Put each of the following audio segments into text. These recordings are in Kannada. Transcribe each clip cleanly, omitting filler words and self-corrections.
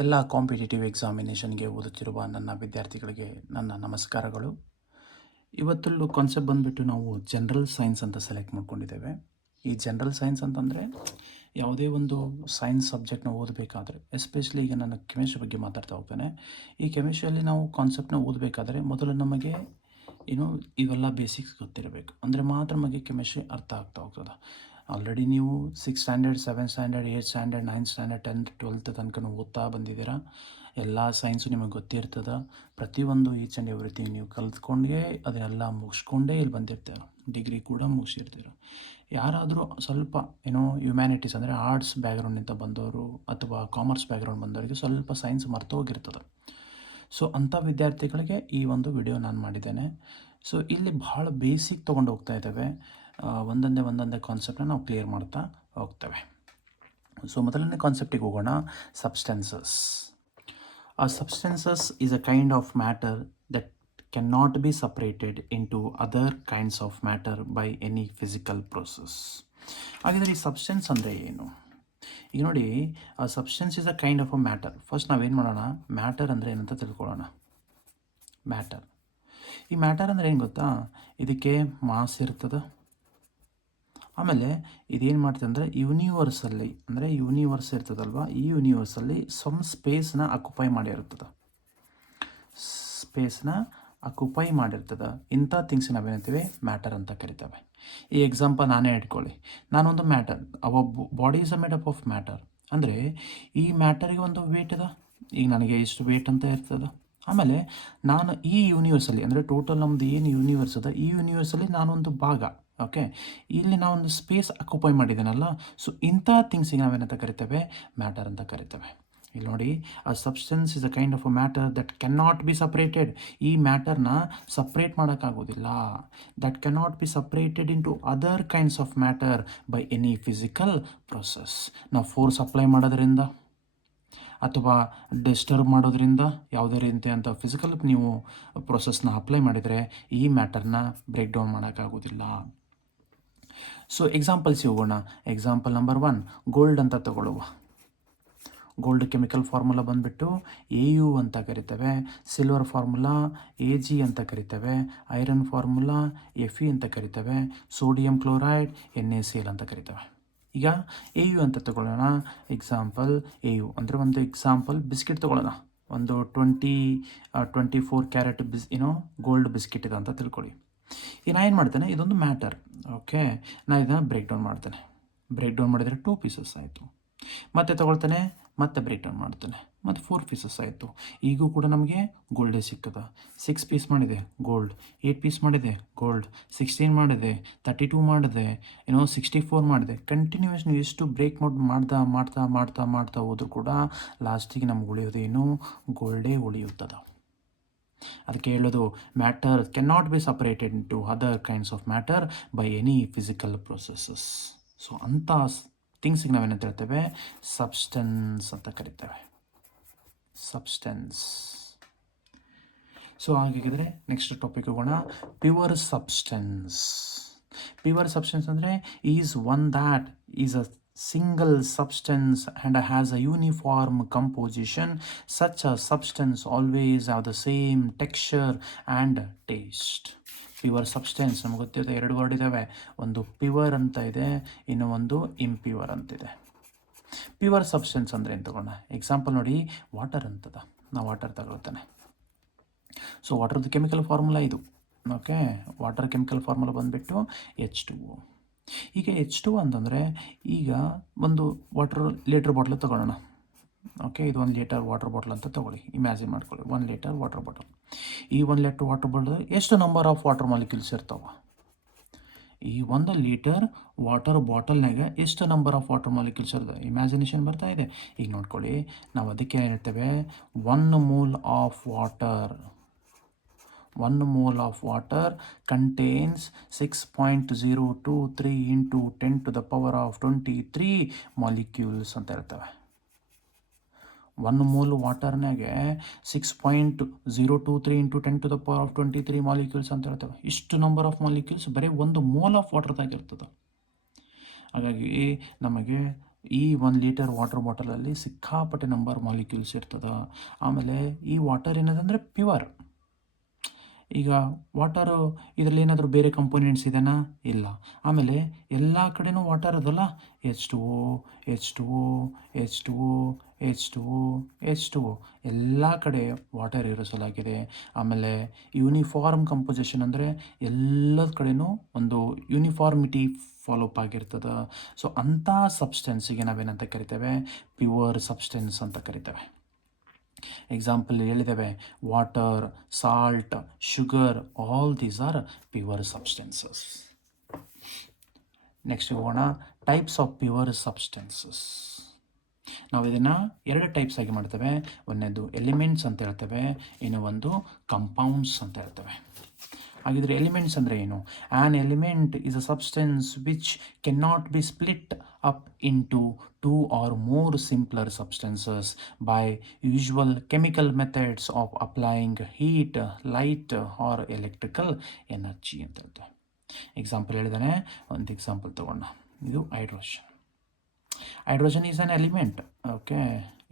ಎಲ್ಲ ಕಾಂಪಿಟೇಟಿವ್ ಎಕ್ಸಾಮಿನೇಷನ್ಗೆ ಓದುತ್ತಿರುವ ನನ್ನ ವಿದ್ಯಾರ್ಥಿಗಳಿಗೆ ನನ್ನ ನಮಸ್ಕಾರಗಳು. ಇವತ್ತಲ್ಲೂ ಕಾನ್ಸೆಪ್ಟ್ ಬಂದುಬಿಟ್ಟು ನಾವು ಜನರಲ್ ಸೈನ್ಸ್ ಅಂತ ಸೆಲೆಕ್ಟ್ ಮಾಡ್ಕೊಂಡಿದ್ದೇವೆ. ಈ ಜನರಲ್ ಸೈನ್ಸ್ ಅಂತಂದರೆ ಯಾವುದೇ ಒಂದು ಸೈನ್ಸ್ ಸಬ್ಜೆಕ್ಟ್ನ ಓದಬೇಕಾದ್ರೆ, ಎಸ್ಪೆಷಲಿ ಈಗ ನಾನು ಕೆಮಿಸ್ಟ್ರಿ ಬಗ್ಗೆ ಮಾತಾಡ್ತಾ ಹೋಗ್ತೇನೆ. ಈ ಕೆಮಿಸ್ಟ್ರಿಯಲ್ಲಿ ನಾವು ಕಾನ್ಸೆಪ್ಟ್ನ ಓದಬೇಕಾದ್ರೆ ಮೊದಲು ನಮಗೆ ಇವೆಲ್ಲ ಬೇಸಿಕ್ಸ್ ಗೊತ್ತಿರಬೇಕು. ಅಂದರೆ ಮಾತ್ರ ನಮಗೆ ಕೆಮಿಸ್ಟ್ರಿ ಅರ್ಥ ಆಗ್ತಾ ಹೋಗ್ತದೆ. ಆಲ್ರೆಡಿ ನೀವು 6th standard, 7th standard, 8th standard, 9th standard, 10th 12th ತನಕ ಓದ್ತಾ ಬಂದಿದ್ದೀರಾ. ಎಲ್ಲ ಸೈನ್ಸು ನಿಮಗೆ ಗೊತ್ತಿರ್ತದೆ. ಪ್ರತಿಯೊಂದು ಈಚ್ ಆ್ಯಂಡ್ ಎವ್ರಿಥಿಂಗ್ ನೀವು ಕಲ್ತ್ಕೊಂಡೇ ಅದನ್ನೆಲ್ಲ ಮುಗಿಸ್ಕೊಂಡೇ ಇಲ್ಲಿ ಬಂದಿರ್ತೀರ. ಡಿಗ್ರಿ ಕೂಡ ಮುಗಿಸಿರ್ತೀರ. ಯಾರಾದರೂ ಸ್ವಲ್ಪ ಹ್ಯುಮ್ಯಾನಿಟೀಸ್ ಅಂದರೆ ಆರ್ಟ್ಸ್ ಬ್ಯಾಕ್ಗ್ರೌಂಡಿಂದ ಬಂದವರು ಅಥವಾ ಕಾಮರ್ಸ್ ಬ್ಯಾಕ್ಗ್ರೌಂಡ್ ಬಂದವರಿಗೆ ಸ್ವಲ್ಪ ಸೈನ್ಸ್ ಮರ್ತೋಗಿರ್ತದೆ. ಸೊ ಅಂಥ ವಿದ್ಯಾರ್ಥಿಗಳಿಗೆ ಈ ಒಂದು ವಿಡಿಯೋ ನಾನು ಮಾಡಿದ್ದೇನೆ. ಸೊ ಇಲ್ಲಿ ಭಾಳ ಬೇಸಿಕ್ ತೊಗೊಂಡು ಹೋಗ್ತಾ ಇದ್ದೇವೆ. ಒಂದೊಂದೇ ಕಾನ್ಸೆಪ್ಟನ್ನ ನಾವು ಕ್ಲಿಯರ್ ಮಾಡ್ತಾ ಹೋಗ್ತೇವೆ. ಸೊ ಮೊದಲನೇ ಕಾನ್ಸೆಪ್ಟಿಗೆ ಹೋಗೋಣ. Substances. Substances is a kind of matter that cannot be separated into other kinds of matter by any physical process. ಹಾಗಿದ್ರೆ ಈ ಸಬ್ಸ್ಟೆನ್ಸ್ ಅಂದರೆ ಏನು? ಈಗ ನೋಡಿ, substance is a kind of a matter. First ನಾವೇನು ಮಾಡೋಣ, ಮ್ಯಾಟರ್ ಅಂದರೆ ಏನಂತ ತಿಳ್ಕೊಳ್ಳೋಣ. ಮ್ಯಾಟರ್, ಈ ಮ್ಯಾಟರ್ ಅಂದರೆ ಏನು ಗೊತ್ತಾ? ಇದಕ್ಕೆ ಮಾಸ್ ಇರ್ತದೆ. ಆಮೇಲೆ ಇದೇನು ಮಾಡ್ತದೆ ಅಂದರೆ ಯೂನಿವರ್ಸಲ್ಲಿ, ಅಂದರೆ ಯೂನಿವರ್ಸ್ ಇರ್ತದಲ್ವ, ಈ ಯೂನಿವರ್ಸಲ್ಲಿ ಸ್ಪೇಸ್ನ ಅಕ್ಯುಪೈ ಮಾಡಿರ್ತದೆ. ಸ್ಪೇಸ್ನ ಅಕ್ಯುಪೈ ಮಾಡಿರ್ತದೆ. ಇಂಥ ಥಿಂಗ್ಸ್ ನಾವೇನಂತೀವಿ ಮ್ಯಾಟರ್ ಅಂತ ಕರಿತೇವೆ. ಈ ಎಕ್ಸಾಂಪಲ್ ನಾನೇ ಇಟ್ಕೊಳ್ಳಿ. ನಾನೊಂದು ಮ್ಯಾಟರ್, ಅವ body is a made up of matter. ಅಂದರೆ ಈ ಮ್ಯಾಟರಿಗೆ ಒಂದು ವೇಟ್ ಇದೆ. ಈಗ ನನಗೆ ಇಷ್ಟು ವೇಟ್ ಅಂತ ಇರ್ತದೆ. ಆಮೇಲೆ ನಾನು ಈ ಯೂನಿವರ್ಸಲ್ಲಿ, ಅಂದರೆ ಟೋಟಲ್ ನಮ್ಮದು ಏನು ಯೂನಿವರ್ಸ್ ಅದ, ಈ ಯೂನಿವರ್ಸಲ್ಲಿ ನಾನೊಂದು ಭಾಗ. ಓಕೆ, ಇಲ್ಲಿ ನಾವೊಂದು ಸ್ಪೇಸ್ ಅಕ್ಯುಪೈ ಮಾಡಿದ್ದೇನಲ್ಲ, ಸೊ ಇಂಥ ಥಿಂಗ್ಸಿಗೆ ನಾವೇನಂತ ಕರಿತೇವೆ, ಮ್ಯಾಟರ್ ಅಂತ ಕರಿತೇವೆ. ಇಲ್ಲಿ ನೋಡಿ, a substance is a kind of a matter that can not be separated. ಈ ಮ್ಯಾಟರ್ನ ಸಪ್ರೇಟ್ ಮಾಡೋಕ್ಕಾಗೋದಿಲ್ಲ. That can not be separated into other kinds of matter by any physical process. ನಾವು ಫೋರ್ಸ್ ಅಪ್ಲೈ ಮಾಡೋದ್ರಿಂದ ಅಥವಾ ಡಿಸ್ಟರ್ಬ್ ಮಾಡೋದ್ರಿಂದ, ಯಾವುದೇ ರೀತಿ ಅಂತ ಫಿಸಿಕಲ್ ನೀವು ಪ್ರೊಸೆಸ್ನ ಅಪ್ಲೈ ಮಾಡಿದರೆ ಈ ಮ್ಯಾಟರ್ನ ಬ್ರೇಕ್ ಡೌನ್ ಮಾಡೋಕ್ಕಾಗೋದಿಲ್ಲ. ಸೊ ಎಕ್ಸಾಂಪಲ್ಸ್ ಹೋಗೋಣ. ಎಕ್ಸಾಂಪಲ್ ನಂಬರ್ 1, ಗೋಲ್ಡ್ ಅಂತ ತಗೊಳ್ಳುವ. ಗೋಲ್ಡ್ ಕೆಮಿಕಲ್ ಫಾರ್ಮುಲಾ ಬಂದುಬಿಟ್ಟು AU ಅಂತ ಕರಿತೇವೆ. ಸಿಲ್ವರ್ ಫಾರ್ಮುಲಾ AG ಅಂತ ಕರಿತೇವೆ. ಐರನ್ ಫಾರ್ಮುಲಾ Fe ಅಂತ ಕರಿತೇವೆ. ಸೋಡಿಯಂ ಕ್ಲೋರೈಡ್ NaCl ಅಂತ ಕರಿತೇವೆ. ಈಗ AU ಅಂತ ತಗೊಳ್ಳೋಣ. ಎಕ್ಸಾಂಪಲ್ AU ಅಂದರೆ ಒಂದು ಎಕ್ಸಾಂಪಲ್ ಬಿಸ್ಕೆಟ್ ತೊಗೊಳ್ಳೋಣ. ಒಂದು 24 ಕ್ಯಾರೆಟ್ ಗೋಲ್ಡ್ ಬಿಸ್ಕೆಟ್ ಇದೆ ಅಂತ ತಿಳ್ಕೊಳ್ಳಿ. ಈಗ ನಾ ಏನು ಮಾಡ್ತೇನೆ, ಇದೊಂದು ಮ್ಯಾಟರ್. ಓಕೆ, ನಾನು ಇದನ್ನು ಬ್ರೇಕ್ ಡೌನ್ ಮಾಡ್ತೇನೆ. ಬ್ರೇಕ್ ಡೌನ್ ಮಾಡಿದರೆ 2 ಪೀಸಸ್ ಆಯಿತು. ಮತ್ತೆ ತೊಗೊಳ್ತೇನೆ, ಮತ್ತೆ ಬ್ರೇಕ್ ಡೌನ್ ಮಾಡ್ತೇನೆ, ಮತ್ತು 4 ಪೀಸಸ್ ಆಯಿತು. ಈಗೂ ಕೂಡ ನಮಗೆ ಗೋಲ್ಡೇ ಸಿಕ್ಕದ. 6 ಪೀಸ್ ಮಾಡಿದೆ ಗೋಲ್ಡ್, 8 ಪೀಸ್ ಮಾಡಿದೆ ಗೋಲ್ಡ್, 16 ಮಾಡಿದೆ, 32 ಮಾಡಿದೆ, 64 ಮಾಡಿದೆ. ಕಂಟಿನ್ಯೂಸ್ ನೀವು ಎಷ್ಟು ಬ್ರೇಕ್ ಮಾಡ್ತಾ ಹೋದರೂ ಕೂಡ ಲಾಸ್ಟಿಗೆ ನಮ್ಗೆ ಉಳಿಯೋದೇನು, ಗೋಲ್ಡೇ ಉಳಿಯುತ್ತದೆ. ಅದಕ್ಕೆ ಹೇಳೋದು, matter can not be separated into other kinds of matter by any physical processes. So ಅಂಥ ಥಿಂಗ್ಸಿಗೆ ನಾವೇನಂತ ಹೇಳ್ತೇವೆ, ಸಬ್ಸ್ಟೆನ್ಸ್ ಅಂತ ಕರಿತೇವೆ. ಸಬ್ಸ್ಟೆನ್ಸ್. ಸೊ ಹಾಗಿದ್ರೆ ನೆಕ್ಸ್ಟ್ ಟಾಪಿಕ್ ಹೋಗೋಣ. Pure substance. ಪ್ಯೂರ್ ಸಬ್ಸ್ಟೆನ್ಸ್ ಅಂದರೆ is one that is a single substance and has a uniform composition. Such a substance always have the same texture and taste. Pure substance ನಮ್ಗೆ ಗೊತ್ತಿದೆ, 2 ವರ್ಡ್ ಇದ್ದಾವೆ. ಒಂದು ಪ್ಯೂರ್ ಅಂತ ಇದೆ, ಇನ್ನು ಒಂದು ಇಂಪ್ಯೂರ್ ಅಂತಿದೆ. ಪ್ಯೂರ್ ಸಬ್ಸ್ಟೆನ್ಸ್ ಅಂದರೆ ಏನು ತಗೋಣ. ಎಕ್ಸಾಂಪಲ್ ನೋಡಿ, ವಾಟರ್ ಅಂತದ. ನಾವು ವಾಟರ್ ತಗೊಳ್ತೇನೆ. ಸೊ ವಾಟರ್ದು ಕೆಮಿಕಲ್ ಫಾರ್ಮುಲಾ ಇದು. ಓಕೆ, ವಾಟರ್ ಕೆಮಿಕಲ್ ಫಾರ್ಮುಲಾ ಬಂದುಬಿಟ್ಟು H2O. ಈಗ H2 ಅಂತಂದರೆ, ಈಗ ಒಂದು ಲೀಟ್ರ್ ಬಾಟ್ಲ್ ತೊಗೊಳ್ಳೋಣ. ಓಕೆ, ಇದು 1 ಲೀಟರ್ ವಾಟರ್ ಬಾಟ್ಲ್ ಅಂತ ತೊಗೊಳ್ಳಿ. ಇಮ್ಯಾಜಿನ್ ಮಾಡ್ಕೊಳ್ಳಿ, 1 ಲೀಟರ್ ವಾಟರ್ ಬಾಟಲ್. ಈ 1 ಲೀಟರ್ ವಾಟರ್ ಬಾಟಲ್ ಎಷ್ಟು ನಂಬರ್ ಆಫ್ ವಾಟರ್ ಮಾಲಿಕ್ಯೂಲ್ಸ್ ಇರ್ತಾವೆ? ಈ 1 ಲೀಟರ್ ವಾಟರ್ ಬಾಟಲ್ನಾಗ ಎಷ್ಟು ನಂಬರ್ ಆಫ್ ವಾಟರ್ ಮಾಲಿಕ್ಯೂಲ್ಸ್ ಇರ್ತದೆ? ಇಮ್ಯಾಜಿನೇಷನ್ ಬರ್ತಾ ಇದೆ. ಈಗ ನೋಡ್ಕೊಳ್ಳಿ, ನಾವು ಅದಕ್ಕೆ ಏನು ಹೇಳ್ತೇವೆ, 1 mole of water. 1 mole of water contains 6.023 into 10 to the power of 23 molecules ಅಂತ ಇರ್ತವೆ. 1 mole ವಾಟರ್ನಾಗೆ 6.023 into 10 to the power of 23 molecules ಅಂತ ಇರ್ತವೆ. ಇಷ್ಟು ನಂಬರ್ ಆಫ್ ಮಾಲಿಕ್ಯೂಲ್ಸ್ ಬರೀ 1 mole ಆಫ್ ವಾಟರ್ದಾಗ ಇರ್ತದೆ. ಹಾಗಾಗಿ ನಮಗೆ ಈ 1 ಲೀಟರ್ ವಾಟರ್ ಬಾಟಲಲ್ಲಿ ಸಿಕ್ಕಾಪಟ್ಟೆ ನಂಬರ್ ಮಾಲಿಕ್ಯೂಲ್ಸ್ ಇರ್ತದೆ. ಆಮೇಲೆ ಈ ವಾಟರ್ ಏನದಂದರೆ ಪ್ಯೂರ್. ಈಗ ವಾಟರು ಇದರಲ್ಲಿ ಏನಾದರೂ ಬೇರೆ ಕಂಪೋನೆಂಟ್ಸ್ ಇದೆನಾ? ಇಲ್ಲ. ಆಮೇಲೆ ಎಲ್ಲ ಕಡೆನೂ ವಾಟರ್ ಅದಲ್ಲ, H2O, H2O, H2O, H2O, H2O, ಎಲ್ಲ ಕಡೆ ವಾಟರ್ ಇರಿಸಲಾಗಿದೆ. ಆಮೇಲೆ ಯೂನಿಫಾರ್ಮ್ ಕಂಪೋಸಿಷನ್ ಅಂದರೆ ಎಲ್ಲದ ಕಡೆನೂ ಒಂದು ಯೂನಿಫಾರ್ಮಿಟಿ ಫಾಲೋಅಪ್ ಆಗಿರ್ತದೆ. ಸೊ ಅಂಥ ಸಬ್ಸ್ಟೆನ್ಸಿಗೆ ನಾವೇನಂತ ಕರಿತೇವೆ? ಪ್ಯೂರ್ ಸಬ್ಸ್ಟೆನ್ಸ್ ಅಂತ ಕರಿತೇವೆ. ಎಕ್ಸಾಂಪಲ್ ಹೇಳಿದ್ದೇವೆ, water, salt, sugar, all these are pure substances. Next ಹೋಗೋಣ, ಟೈಪ್ಸ್ ಆಫ್ ಪ್ಯೂರ್ ಸಬ್ಸ್ಟೆನ್ಸಸ್. ನಾವು ಇದನ್ನು 2 ಟೈಪ್ಸ್ ಆಗಿ ಮಾಡ್ತೇವೆ. ಒಂದನೇದು ಎಲಿಮೆಂಟ್ಸ್ ಅಂತ ಹೇಳ್ತೇವೆ, ಇನ್ನು ಒಂದು ಕಂಪೌಂಡ್ಸ್ ಅಂತ ಹೇಳ್ತೇವೆ. ಹಾಗಿದ್ರೆ ಎಲಿಮೆಂಟ್ಸ್ ಅಂದರೆ ಏನು? An element is a substance which can not be split up into 2 or more simpler substances by usual chemical methods of applying heat, light or electrical energy ಅಂತ ಹೇಳ್ತೇವೆ. ಎಕ್ಸಾಂಪಲ್ ಹೇಳಿದಾನೆ, ಒಂದು ಎಕ್ಸಾಂಪಲ್ ತಗೊಂಡ. ಇದು hydrogen. Hydrogen is on element. Okay,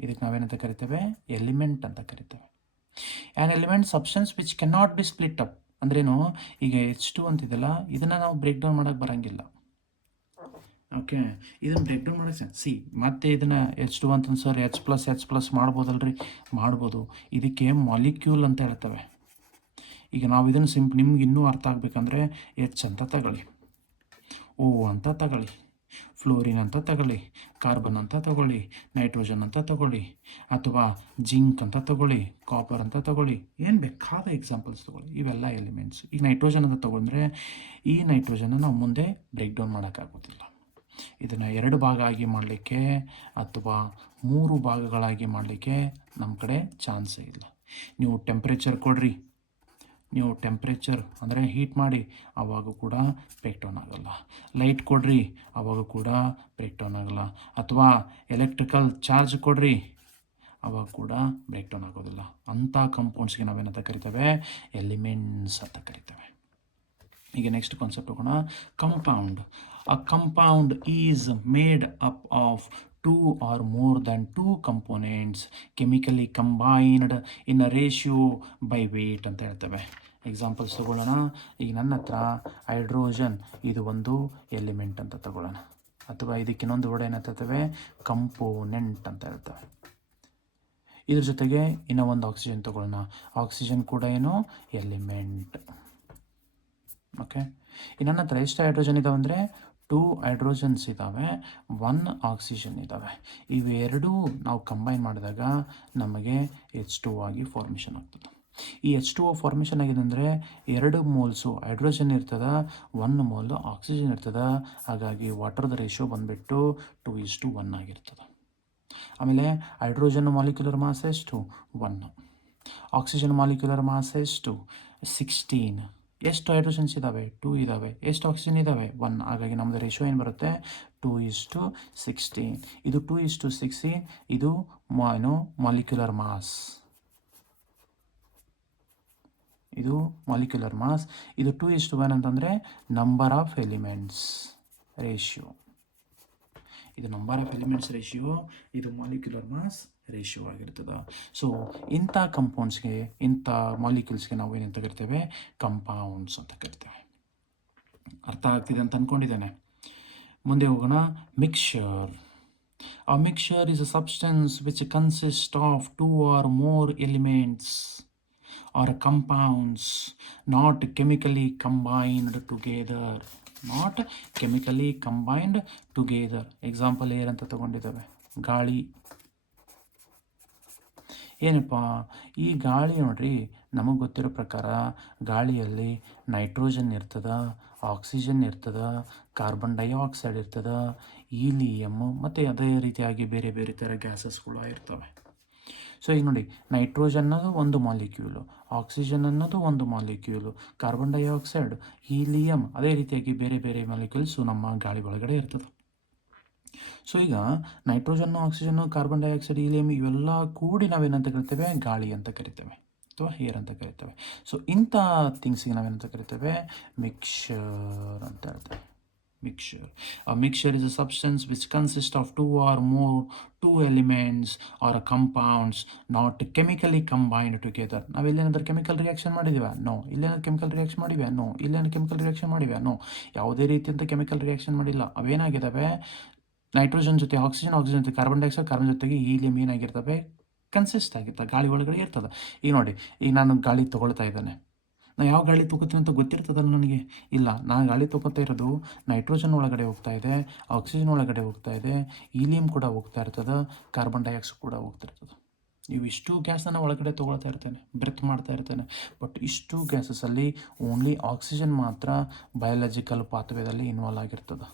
ಇದಕ್ಕೆ ನಾವೇನಂತ ಕರಿತೇವೆ? ಎಲಿಮೆಂಟ್ ಅಂತ ಕರಿತೇವೆ. An element substance which can not be split up ಅಂದ್ರೇನು? ಈಗ H2 ಅಂತಿದೆಲ್ಲ, ಇದನ್ನು ನಾವು ಬ್ರೇಕ್ ಡೌನ್ ಮಾಡೋಕ್ಕೆ ಬರೋಂಗಿಲ್ಲ. ಓಕೆ, ಇದನ್ನು ಬ್ರೇಕ್ ಡೌನ್ ಮಾಡೋಕ್ಕೆ ಮತ್ತೆ ಇದನ್ನು H2 ಅಂತಂದು ಸರ್ H+H+ ಮಾಡ್ಬೋದಲ್ರಿ? ಮಾಡ್ಬೋದು. ಇದಕ್ಕೆ ಮಾಲಿಕ್ಯೂಲ್ ಅಂತ ಹೇಳ್ತೇವೆ. ಈಗ ನಾವು ಇದನ್ನು ನಿಮ್ಗೆ ಇನ್ನೂ ಅರ್ಥ ಆಗಬೇಕಂದ್ರೆ H ಅಂತ ತಗೊಳ್ಳಿ, O ಅಂತ ತಗೊಳ್ಳಿ, ಫ್ಲೋರಿನ್ ಅಂತ ತಗೊಳ್ಳಿ, ಕಾರ್ಬನ್ ಅಂತ ತಗೊಳ್ಳಿ, ನೈಟ್ರೋಜನ್ ಅಂತ ತಗೊಳ್ಳಿ, ಅಥವಾ ಜಿಂಕ್ ಅಂತ ತಗೊಳ್ಳಿ, ಕಾಪರ್ ಅಂತ ತಗೊಳ್ಳಿ, ಏನು ಬೇಕಾದ ಎಕ್ಸಾಂಪಲ್ಸ್ ತಗೊಳ್ಳಿ. ಇವೆಲ್ಲ ಎಲಿಮೆಂಟ್ಸ್. ಈಗ ನೈಟ್ರೋಜನ್ ಅಂತ ತಗೊಂಡ್ರೆ ಈ ನೈಟ್ರೋಜನ್ನ ನಾವು ಮುಂದೆ ಬ್ರೇಕ್ ಡೌನ್ ಮಾಡೋಕ್ಕಾಗೋದಿಲ್ಲ. ಇದನ್ನು 2 ಭಾಗ ಆಗಿ ಮಾಡಲಿಕ್ಕೆ ಅಥವಾ 3 ಭಾಗಗಳಾಗಿ ಮಾಡಲಿಕ್ಕೆ ನಮ್ಮ ಕಡೆ ಚಾನ್ಸೇ ಇಲ್ಲ. ನೀವು ಟೆಂಪ್ರೇಚರ್ ಕೊಡ್ರಿ, ನೀವು ಟೆಂಪ್ರೇಚರ್ ಅಂದರೆ ಹೀಟ್ ಮಾಡಿ, ಆವಾಗ ಕೂಡ ಬ್ರೇಕ್ ಡೌನ್ ಆಗೋಲ್ಲ. ಲೈಟ್ ಕೊಡ್ರಿ, ಆವಾಗ ಕೂಡ ಬ್ರೇಕ್ ಡೌನ್ ಆಗೋಲ್ಲ. ಅಥವಾ ಎಲೆಕ್ಟ್ರಿಕಲ್ ಚಾರ್ಜ್ ಕೊಡ್ರಿ, ಆವಾಗ ಕೂಡ ಬ್ರೇಕ್ ಡೌನ್ ಆಗೋದಿಲ್ಲ. ಅಂಥ ಕಂಪೌಂಡ್ಸ್ಗೆ ನಾವೇನಂತ ಕರಿತೇವೆ? ಎಲಿಮೆಂಟ್ಸ್ ಅಂತ ಕರಿತೇವೆ. ಈಗ ನೆಕ್ಸ್ಟ್ ಕಾನ್ಸೆಪ್ಟ್ ಹೋಗೋಣ, compound. A compound is made up of 2 or more than 2 components chemically combined in a ratio by weight ಅಂತ ಹೇಳ್ತೇವೆ. ಎಕ್ಸಾಂಪಲ್ಸ್ ತಗೊಳ್ಳೋಣ. ಈಗ ನನ್ನ ಹತ್ರ ಹೈಡ್ರೋಜನ್, ಇದು ಒಂದು ಎಲಿಮೆಂಟ್ ಅಂತ ತಗೊಳ್ಳೋಣ. ಅಥವಾ ಇದಕ್ಕೆ ಇನ್ನೊಂದು ವರ್ಡ್ ಏನಂತ ಹೇಳ್ತೇವೆ? ಕಂಪೋನೆಂಟ್ ಅಂತ ಹೇಳ್ತೇವೆ. ಇದ್ರ ಜೊತೆಗೆ ಇನ್ನೂ ಒಂದು ಆಕ್ಸಿಜನ್ ತಗೊಳ್ಳೋಣ. ಆಕ್ಸಿಜನ್ ಕೂಡ ಏನು? ಎಲಿಮೆಂಟ್. ಓಕೆ, ಈ ನನ್ನ ಹತ್ರ ಎಷ್ಟು ಹೈಡ್ರೋಜನ್ ಇದಾವೆ ಅಂದರೆ 2 ಹೈಡ್ರೋಜನ್ಸ್ ಇದ್ದಾವೆ, 1 ಆಕ್ಸಿಜನ್ ಇದ್ದಾವೆ. ಇವೆರಡೂ ನಾವು ಕಂಬೈನ್ ಮಾಡಿದಾಗ ನಮಗೆ H2O ಆಗಿ ಫಾರ್ಮೇಷನ್ ಆಗ್ತದೆ. ಈ H2O ಫಾರ್ಮೇಷನ್ ಆಗಿದೆ ಅಂದರೆ 2 ಮೋಲ್ಸು ಹೈಡ್ರೋಜನ್ ಇರ್ತದೆ, 1 ಮೋಲ್ ಆಕ್ಸಿಜನ್ ಇರ್ತದೆ. ಹಾಗಾಗಿ ವಾಟರ್ದ ರೇಷಿಯೋ ಬಂದುಬಿಟ್ಟು 2:1 ಆಗಿರ್ತದೆ. ಆಮೇಲೆ ಹೈಡ್ರೋಜನ್ ಮಾಲಿಕ್ಯುಲರ್ ಮಾಸ್ ಎಷ್ಟು? 1. ಆಕ್ಸಿಜನ್ ಮಾಲಿಕ್ಯುಲರ್ ಮಾಸ್ ಎಷ್ಟು? 16. ಎಷ್ಟು ಹೈಡ್ರೋಜನ್ಸ್ ಇದ್ದಾವೆ? 2 ಇದ್ದಾವೆ. ಎಷ್ಟು ಆಕ್ಸಿಜನ್ ಇದ್ದಾವೆ? 1. ಹಾಗಾಗಿ ನಮ್ಮದು ರೇಷಿಯೋ ಏನು ಬರುತ್ತೆ? 2:16. ಇದು 2:16, ಇದು ಮಾಲಿಕ್ಯುಲರ್ ಮಾಸ್. ಇದು ಮಾಲಿಕ್ಯುಲರ್ ಮಾಸ್. ಇದು 2:1 ಅಂತಂದರೆ ನಂಬರ್ ಆಫ್ ಎಲಿಮೆಂಟ್ಸ್ ರೇಷಿಯೋ. ಇದು ನಂಬರ್ ಆಫ್ ಎಲಿಮೆಂಟ್ಸ್ ರೇಷಿಯೋ, ಇದು ಮಾಲಿಕ್ಯುಲರ್ ಮಾಸ್ ರೇಷಿಯೋ ಆಗಿರ್ತದೆ. ಸೊ ಇಂಥ ಕಂಪೌಂಡ್ಸ್ಗೆ, ಇಂಥ ಮಾಲಿಕ್ಯೂಲ್ಸ್ಗೆ ನಾವು ಏನಂತ ಕರಿತೇವೆ? ಕಂಪೌಂಡ್ಸ್ ಅಂತ ಕರಿತೇವೆ. ಅರ್ಥ ಆಗ್ತಿದೆ ಅಂತ ಅಂದ್ಕೊಂಡಿದ್ದೇನೆ. ಮುಂದೆ ಹೋಗೋಣ, mixture. A mixture is a substance which consists of 2 or more elements or compounds not chemically combined together. Not chemically combined together. Example ಏನಂತ ತಗೊಂಡಿದ್ದೇವೆ? ಗಾಳಿ. ಏನಪ್ಪ ಈ ಗಾಳಿ? ನೋಡ್ರಿ, ನಮಗೆ ಗೊತ್ತಿರೋ ಪ್ರಕಾರ ಗಾಳಿಯಲ್ಲಿ ನೈಟ್ರೋಜನ್ ಇರ್ತದೆ, ಆಕ್ಸಿಜನ್ ಇರ್ತದೆ, ಕಾರ್ಬನ್ ಡೈಆಕ್ಸೈಡ್ ಇರ್ತದೆ, ಈಲಿಯಮ್ಮು ಮತ್ತು ಅದೇ ರೀತಿಯಾಗಿ ಬೇರೆ ಬೇರೆ ಥರ ಗ್ಯಾಸಸ್ಗಳು ಇರ್ತವೆ. ಸೊ ಈಗ ನೋಡಿ, ನೈಟ್ರೋಜನ್ ಅನ್ನೋದು ಒಂದು ಮಾಲಿಕ್ಯೂಲು, ಆಕ್ಸಿಜನ್ ಅನ್ನೋದು ಒಂದು ಮಾಲಿಕ್ಯೂಲು, ಕಾರ್ಬನ್ ಡೈಆಕ್ಸೈಡ್, ಹೀಲಿಯಮ್, ಅದೇ ರೀತಿಯಾಗಿ ಬೇರೆ ಬೇರೆ ಮಾಲಿಕ್ಯೂಲ್ಸು ನಮ್ಮ ಗಾಳಿ ಒಳಗಡೆ ಇರ್ತದೆ. ಸೊ ಈಗ ನೈಟ್ರೋಜನ್ನು, ಆಕ್ಸಿಜನ್ನು, ಕಾರ್ಬನ್ ಡೈಆಕ್ಸೈಡ್, ಹೀಲಿಯಮ್ ಇವೆಲ್ಲ ಕೂಡಿ ನಾವೇನಂತ ಕರಿತೇವೆ? ಗಾಳಿ ಅಂತ ಕರಿತೇವೆ ಅಥವಾ ಏರ್ ಅಂತ ಕರಿತೇವೆ. ಸೊ ಇಂಥ ಥಿಂಗ್ಸಿಗೆ ನಾವೇನಂತ ಕರಿತೇವೆ? ಮಿಕ್ಸ್ಚರ್ ಅಂತ ಹೇಳ್ತೇವೆ. Mixture. A mixture is a substance which consists of two elements or compounds not chemically combined together. ನಾವೆಲ್ಲೇನಾದ್ರೂ ಕೆಮಿಕಲ್ ರಿಯಾಕ್ಷನ್ ಮಾಡಿದ್ದೀವಾ? ನೋ. ಇಲ್ಲೇನಾದ್ರು ಕೆಮಿಕಲ್ ರಿಯಾಕ್ಷನ್ ಮಾಡಿವ್ಯಾ? ನೋ. ಇಲ್ಲೇನಾದ್ರು ಕೆಮಿಕಲ್ ರಿಯಾಕ್ಷನ್ ಮಾಡಿವ್ಯಾ? ನೋ. ಯಾವುದೇ ರೀತಿಯಂಥ ಕೆಮಿಕಲ್ ರಿಯಾಕ್ಷನ್ ಮಾಡಿಲ್ಲ. ಅವೇನಾಗಿದ್ದಾವೆ? ನೈಟ್ರೋಜನ್ ಜೊತೆ ಆಕ್ಸಿಜನ್, ಆಕ್ಸಿಜನ್ ಜೊತೆ ಕಾರ್ಬನ್ ಡೈಆಕ್ಸೈಡ್, ಕಾರ್ಬನ್ ಜೊತೆಗೆ ಹೀಲಿಯಂ ಏನಾಗಿರ್ತವೆ? ಕನ್ಸಿಸ್ಟ್ ಆಗಿರ್ತವೆ, ಗಾಳಿ ಒಳಗಡೆ ಇರ್ತದೆ. ಈಗ ನೋಡಿ, ಈಗ ನಾನು ಗಾಳಿ ತೊಗೊಳ್ತಾ ಇದ್ದಾನೆ. ನಾ ಯಾವ ಗಾಳಿ ತೊಗೋತೀನಿ ಅಂತ ಗೊತ್ತಿರ್ತದಲ್ಲ ನನಗೆ? ಇಲ್ಲ. ನಾನು ಗಾಳಿ ತೊಗೋತಾ ಇರೋದು ನೈಟ್ರೋಜನ್ ಒಳಗಡೆ ಹೋಗ್ತಾ ಇದೆ, ಆಕ್ಸಿಜನ್ ಒಳಗಡೆ ಹೋಗ್ತಾ ಇದೆ, ಹೀಲಿಯಂ ಕೂಡ ಹೋಗ್ತಾ ಇರ್ತದೆ, ಕಾರ್ಬನ್ ಡೈಆಕ್ಸೈಡ್ ಕೂಡ ಹೋಗ್ತಾ ಇರ್ತದೆ. ಇವಿಷ್ಟು ಗ್ಯಾಸನ್ನು ಒಳಗಡೆ ತೊಗೊಳ್ತಾ ಇರ್ತೇನೆ, ಬ್ರೆತ್ ಮಾಡ್ತಾ ಇರ್ತೇನೆ. ಬಟ್ ಇಷ್ಟು ಗ್ಯಾಸಸಲ್ಲಿ ಓನ್ಲಿ ಆಕ್ಸಿಜನ್ ಮಾತ್ರ ಬಯಾಲಜಿಕಲ್ ಪಾತ್ವೇದಲ್ಲಿ ಇನ್ವಾಲ್ವ್ ಆಗಿರ್ತದೆ.